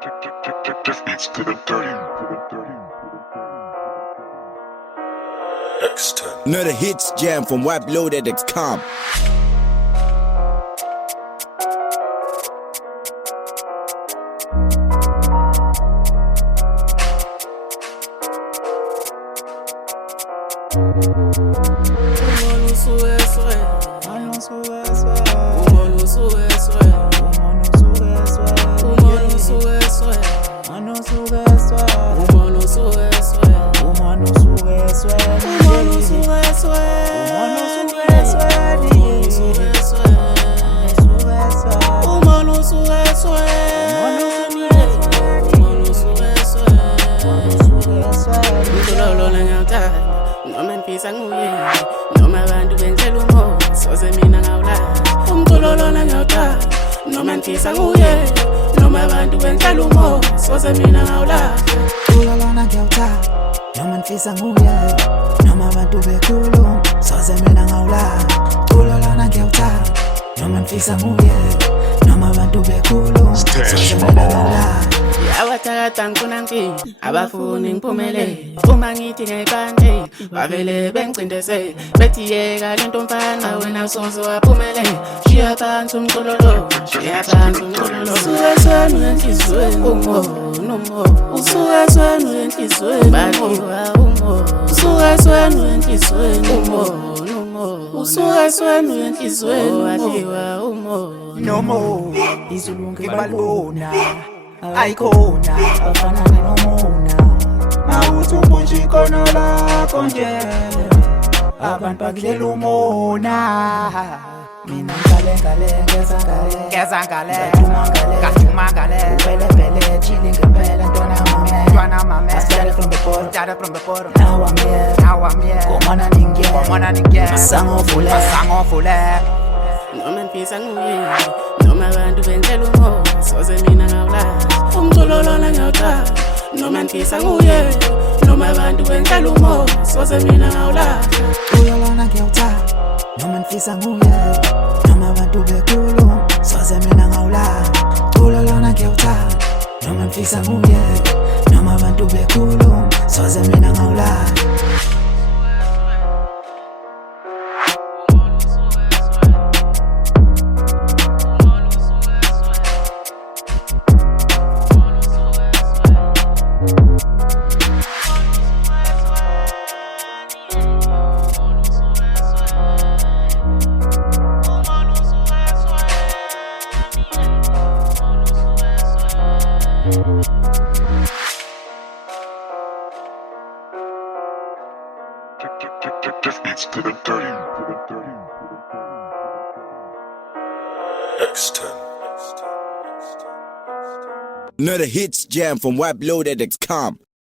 This beats to the dirty. X10. Another hits jam from WebLoaded.com. Noma ngifisa nguye noma abantu benzela umoya soze mina ngawulala umculo lona ngiyawuthanda noma ngifisa nguye noma abantu benzela umoya soze mina ngawulala umculo lona ngiyawuthanda noma ngifisa nguye noma abantu bekhuluma soze mina ngawulala umculo lona ngiyawuthanda noma ngifisa nguye noma abantu bekhuluma soze mina ngawulala yawathakatha ngifuna ngifike abafuni ngiphumelele uma ngithi ngayibande bavele bengicindezele bethi yeka lento mfana wena soze waphumelela shiya phansi umculo lo shiya phansi umculo lo usukesweni wenhliziyweni umo usukesweni wenhliziyweni baliwa umo usukesweni wenhliziyweni umo usukesweni wenhliziyweni baliwa umo nomo izulunge balibona ayikhona afana nomona awuthi upuntsha ikhono lakho nje abantu bakulela umona mina ngale ngeza ngale gaduma ngale ubele chilling ngempela ntwana mame I started from the bottom now I'm here komana ninge masangofule noma ngifisa nguye noma abantu benzela umoya soze mina ngawulala umculo lona ngiyawuthanda noma ngifisa nguye noma abantu benzela umoya soze mina ngawulala umculo lona ngiyawuthanda noma ngifisa nguye noma abantu bekhuluma soze mina ngawulala umculo lona ngiyawuthanda noma ngifisa nguye noma abantu bekhuluma soze mina ngawulala This beats to the dirty. X10. Another hits jam from WebLoaded.com.